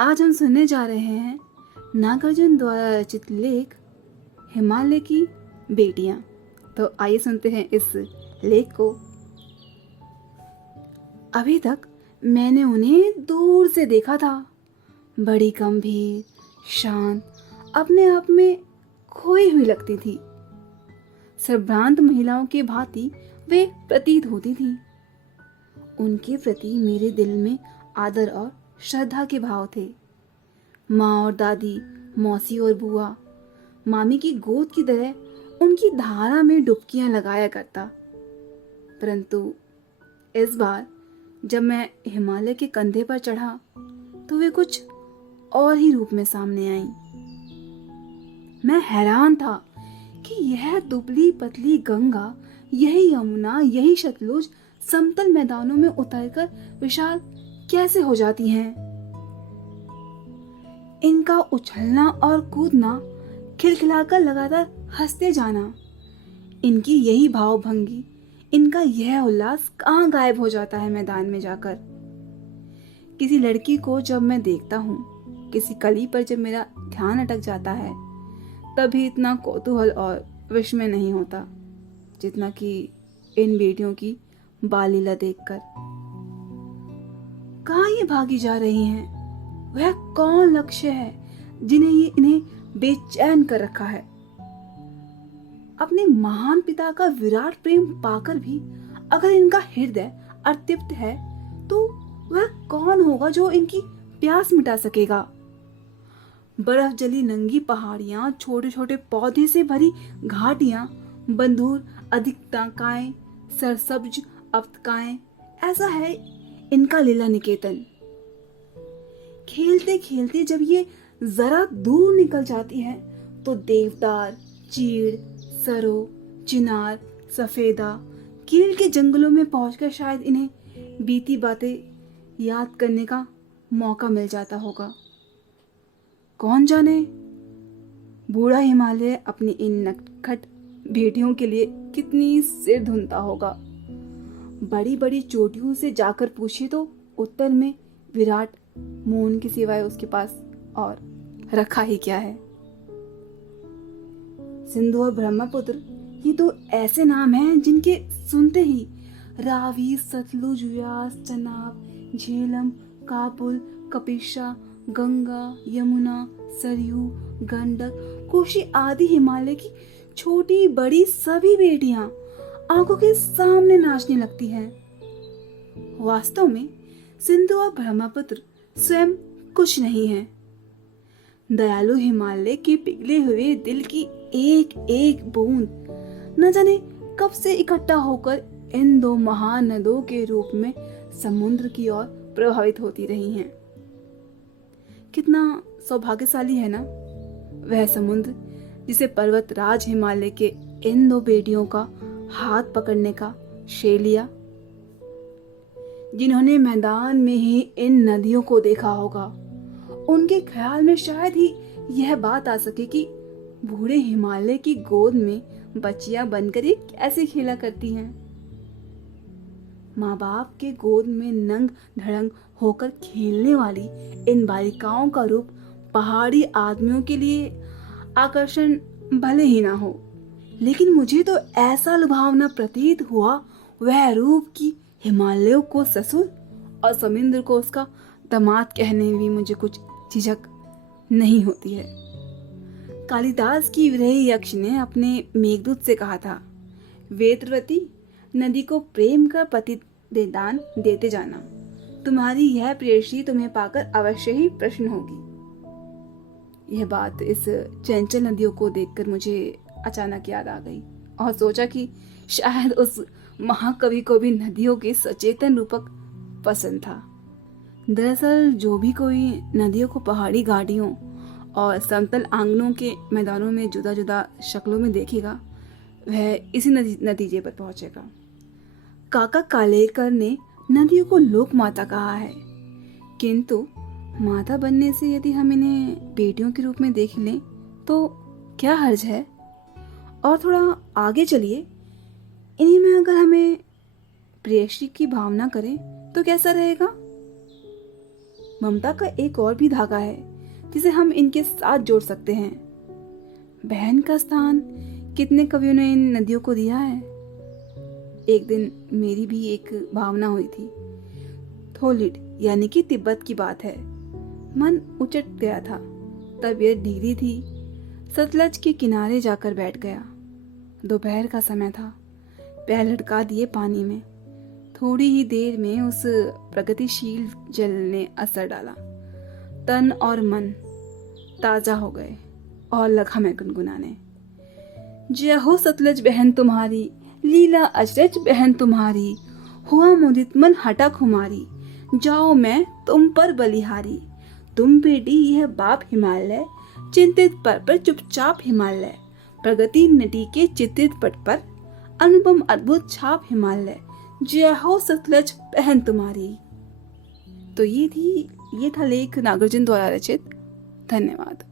आज हम सुनने जा रहे हैं नागार्जुन द्वारा रचित लेख हिमालय की बेटियां। तो आइए सुनते हैं इस लेख को। अभी तक मैंने उन्हें दूर से देखा था, बड़ी गंभीर, शांत, अपने आप में खोई हुई लगती थी। संभ्रांत महिलाओं की भांति वे प्रतीत होती थीं। उनके प्रति मेरे दिल में आदर और श्रद्धा के भाव थे। माँ और दादी, मौसी और बुआ, मामी की गोद की तरह उनकी धारा में डुबकियां लगाया करता। परंतु इस बार जब मैं हिमालय के कंधे पर चढ़ा तो वे कुछ और ही रूप में सामने आईं। मैं हैरान था कि यह दुबली पतली गंगा, यही यमुना, यही सतलुज समतल मैदानों में उतरकर विशाल कैसे हो जाती हैं। इनका उछलना और कूदना, खिलखिलाकर लगातार हंसते जाना, इनकी यही भावभंगी, इनका यह उल्लास कहाँ गायब हो जाता है मैदान में जाकर। किसी लड़की को जब मैं देखता हूँ, किसी कली पर जब मेरा ध्यान अटक जाता है, तभी इतना कौतूहल और विस्मय नहीं होता जितना कि इन बेटियों की बाल लीला देखकर। कहाँ ये भागी जा रही हैं? वह कौन लक्ष्य है इन्हें बेचैन कर रखा है? अपने महान पिता का विराट प्रेम पाकर भी अगर इनका हृदय अतृप्त है तो वह कौन होगा जो इनकी प्यास मिटा सकेगा? बर्फ जली नंगी पहाड़ियां, छोटे छोटे पौधे से भरी घाटियां, बंधुर अधिकताकाएं, सरसब्ज अप्तकाएं, ऐसा है इनका लीला निकेतन। खेलते खेलते जब ये जरा दूर निकल जाती है तो देवदार, चीड़, सरो, चिनार, सफेदा, कील के जंगलों में पहुंचकर शायद इन्हें बीती बातें याद करने का मौका मिल जाता होगा। कौन जाने बूढ़ा हिमालय अपनी इन नटखट बेटियों के लिए कितनी सिर धुनता होगा। बड़ी बड़ी चोटियों से जाकर पूछे तो उत्तर में विराट मौन के सिवाय उसके पास और रखा ही क्या है। सिंधु और ब्रह्मपुत्र ये दो ऐसे नाम हैं जिनके सुनते ही रावी, सतलुज, व्यास, चनाब, झेलम, काबुल, कपिशा, गंगा, यमुना, सरयू, गंडक, कोशी आदि हिमालय की छोटी बड़ी सभी बेटियां आंखों के सामने नाचने लगती हैं। वास्तव में सिंधु और ब्रह्मपुत्र स्वयं कुछ नहीं है। दयालु हिमालय के पिघले हुए दिल की एक एक बूंद न जाने कब से इकट्ठा होकर इन दो महान नदों के रूप में समुद्र की ओर प्रभावित होती रही हैं। कितना सौभाग्यशाली है ना वह समुद्र जिसे पर्वत राज हिमालय के इन दो बेटियों का हाथ पकड़ने का श्रेय लिया, जिन्होंने मैदान में ही इन नदियों को देखा होगा। उनके ख्याल में शायद ही यह बात आ सके कि बूढ़े हिमालय की गोद में बच्चियां बनकर ये कैसे खेला करती हैं। माँ बाप के गोद में नंग धड़ंग होकर खेलने वाली इन बालिकाओं का रूप पहाड़ी आदमियों के लिए आकर्षण भले ही ना हो, लेकिन मुझे तो ऐसा लुभावना प्रतीत हुआ वह रूप की हिमालयों को ससुर और समुद्र को उसका दामाद कहने में भी मुझे कुछ झिझक नहीं होती है। कालिदास की विरही यक्ष ने अपने मेघदूत से कहा था, वेत्रवती नदी को प्रेम का प्रतिदान देते जाना, तुम्हारी यह प्रेयसी तुम्हें पाकर अवश्य ही प्रसन्न होगी। यह बात इस चंचल नदियों को देखकर मुझे अचानक याद आ गई और सोचा कि शायद उस महाकवि को भी नदियों के सचेतन रूपक पसंद था। दरअसल जो भी कोई नदियों को पहाड़ी घाटियों और समतल आंगनों के मैदानों में जुदा जुदा शक्लों में देखेगा, वह इसी नतीजे पर पहुंचेगा। काका कालेकर ने नदियों को लोक माता कहा है, किंतु माता बनने से यदि हम इन्हें बेटियों के रूप में देख लें तो क्या हर्ज है। और थोड़ा आगे चलिए, इन्हीं में अगर हमें प्रेयसी की भावना करें तो कैसा रहेगा। ममता का एक और भी धागा है जिसे हम इनके साथ जोड़ सकते हैं। बहन का स्थान कितने कवियों ने इन नदियों को दिया है। एक दिन मेरी भी एक भावना हुई थी। थोलिड यानी कि तिब्बत की बात है। मन उचट गया था, तबीयत ढीली थी। सतलज के किनारे जाकर बैठ गया। दोपहर का समय था। पैर लटका दिए पानी में। थोड़ी ही देर में उस प्रगतिशील जल ने असर डाला। तन और मन ताजा हो गए और लगा मैं गुनगुनाने। जय हो सतलज बहन तुम्हारी, लीला अजरज बहन तुम्हारी, हुआ मुदित मन हटा खुमारी, जाओ मैं तुम पर बलिहारी। तुम बेटी यह बाप हिमालय, चिंतित पर चुपचाप हिमालय, प्रगति नदी के चित्रित पट पर, अनुपम अद्भुत छाप हिमालय, जय हो सतलज बहन तुम्हारी। तो ये था लेख नागार्जुन द्वारा रचित। धन्यवाद।